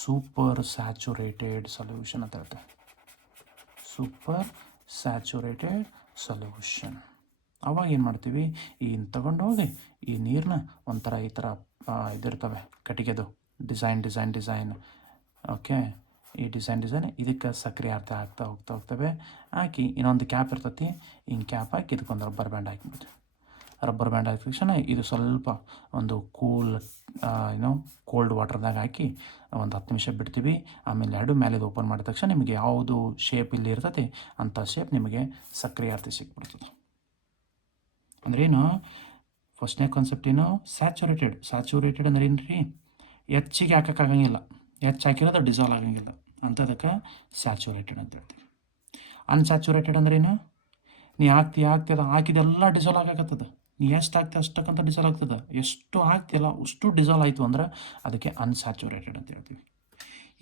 ಸೂಪರ್ ಸ್ಯಾಚುರೇಟೆಡ್ ಸೊಲ್ಯೂಷನ್ ಅಂತ ಹೇಳ್ತೇವೆ. Super saturated solution. ಅವಾಗ ಏನು ಮಾಡ್ತೀವಿ, ಈ ತಗೊಂಡೋಗಿ ಈ ನೀರನ್ನ ಒಂಥರ ಈ ಥರ ಇದಿರ್ತವೆ ಕಟ್ಟಿಗೆದು ಡಿಸೈನ್. ಓಕೆ, ಈ ಡಿಸೈನ್ ಇದಕ್ಕೆ ಸಕ್ಕರೆ ಹಾಕ್ತಾ ಹೋಗ್ತವೆ. ಹಾಕಿ ಇನ್ನೊಂದು ಕ್ಯಾಪ್ ಇರ್ತೈತಿ, ಹಿಂಗೆ ಕ್ಯಾಪ್ ಹಾಕಿ ಇದಕ್ಕೊಂದು ರಬ್ಬರ್ ಬ್ಯಾಂಡ್ ಹಾಕಿಬಿಡ್ತೀವಿ. ರಬ್ಬರ್ ಬ್ಯಾಂಡ್ ಹಾಕಿದ ತಕ್ಷಣ ಇದು ಸ್ವಲ್ಪ ಒಂದು ಕೋಲ್ಡ್ ವಾಟರ್ದಾಗ ಹಾಕಿ ಒಂದು 10 ನಿಮಿಷ ಬಿಡ್ತೀವಿ. ಆಮೇಲೆ ಎರಡು ಮೇಲೆ ಓಪನ್ ಮಾಡಿದ ತಕ್ಷಣ ನಿಮಗೆ ಯಾವುದು ಶೇಪ್ ಇಲ್ಲಿ ಇರ್ತೈತಿ ಅಂಥ ಶೇಪ್ ನಿಮಗೆ ಸಕ್ಕರೆ ಆರತಿ ಸಿಕ್ಬಿಡ್ತದೆ. ಅಂದ್ರೇನು, ಫಸ್ಟ್ನೇ ಕಾನ್ಸೆಪ್ಟ್ ಏನು, ಸ್ಯಾಚುರೇಟೆಡ್ ಅಂದ್ರೆ ಏನು ರೀ, ಹೆಚ್ಚಿಗೆ ಹಾಕೋಕ್ಕಾಗಂಗಿಲ್ಲ, ಹೆಚ್ಚು ಹಾಕಿರೋದು ಡಿಸಾಲ್ವ್ ಆಗಂಗಿಲ್ಲ ಅಂಥದಕ್ಕೆ ಸ್ಯಾಚುರೇಟೆಡ್ ಅಂತ ಹೇಳ್ತೀವಿ. ಅನ್ಸ್ಯಾಚುರೇಟೆಡ್ ಅಂದ್ರೇನು, ನೀ ಹಾಕಿದೆಲ್ಲ ಡಿಸಾಲ್ವ್ ಆಗಕತ್ತದ. ನೀ ಎಷ್ಟು ಹಾಕ್ತೀವಿ ಅಷ್ಟಕ್ಕಂತ ಡಿಸಾಲ್ವ್ ಆಗ್ತದೆ. ಎಷ್ಟು ಹಾಕ್ತಿಯಲ್ಲ ಅಷ್ಟು ಡಿಸಾಲ್ವ್ ಆಯಿತು ಅಂದ್ರೆ ಅದಕ್ಕೆ ಅನ್ಸ್ಯಾಚುರೇಟೆಡ್ ಅಂತ ಹೇಳ್ತೀವಿ.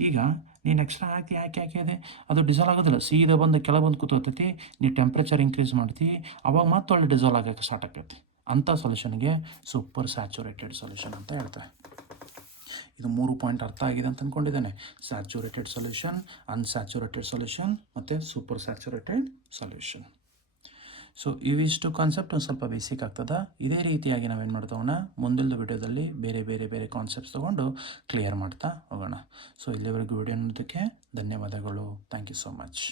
ಈಗ ನೀನು ಎಕ್ಸ್ಟ್ರಾ ಹಾಕಿದೆ ಅದು ಡಿಸಾಲ್ವ್ ಆಗೋದಿಲ್ಲ, ಸೀದಾ ಬಂದು ಕೆಳಗೆ ಬಂದು ಕೂತೋಗ್ತೈತಿ. ನೀ ಟೆಂಪ್ರೇಚರ್ ಇನ್ಕ್ರೀಸ್ ಮಾಡ್ತೀವಿ, ಅವಾಗ ಮತ್ತೆ ಒಳ್ಳೆ ಡಿಸಾಲ್ವ್ ಆಗೋಕ್ಕೆ ಸ್ಟಾರ್ಟ್ ಆಗ್ತೈತಿ. ಅಂಥ ಸೊಲ್ಯೂಷನ್ಗೆ ಸೂಪರ್ ಸ್ಯಾಚುರೇಟೆಡ್ ಸೊಲ್ಯೂಷನ್ ಅಂತ ಹೇಳ್ತಾರೆ. ಇದು 3 ಪಾಯಿಂಟ್ ಅರ್ಥ ಆಗಿದೆ ಅಂತ ಅಂದ್ಕೊಂಡಿದ್ದೇನೆ. ಸ್ಯಾಚುರೇಟೆಡ್ ಸೊಲ್ಯೂಷನ್, ಅನ್ಸ್ಯಾಚುರೇಟೆಡ್ ಸೊಲ್ಯೂಷನ್ ಮತ್ತು ಸೂಪರ್ ಸ್ಯಾಚುರೇಟೆಡ್ ಸೊಲ್ಯೂಷನ್. ಸೊ ಇವಿಷ್ಟು ಕಾನ್ಸೆಪ್ಟ್ ಒಂದು ಸ್ವಲ್ಪ ಬೇಸಿಕ್ ಆಗ್ತದೆ. ಇದೇ ರೀತಿಯಾಗಿ ನಾವೇನು ಮಾಡ್ತವನ್ನ ಮುಂದಿನ ವಿಡಿಯೋದಲ್ಲಿ ಬೇರೆ ಬೇರೆ ಬೇರೆ ಕಾನ್ಸೆಪ್ಟ್ಸ್ ತೊಗೊಂಡು ಕ್ಲಿಯರ್ ಮಾಡ್ತಾ ಹೋಗೋಣ. ಸೊ ಇಲ್ಲಿವರೆಗೂ ವಿಡಿಯೋ ನೋಡೋದಕ್ಕೆ ಧನ್ಯವಾದಗಳು. Thank you so much.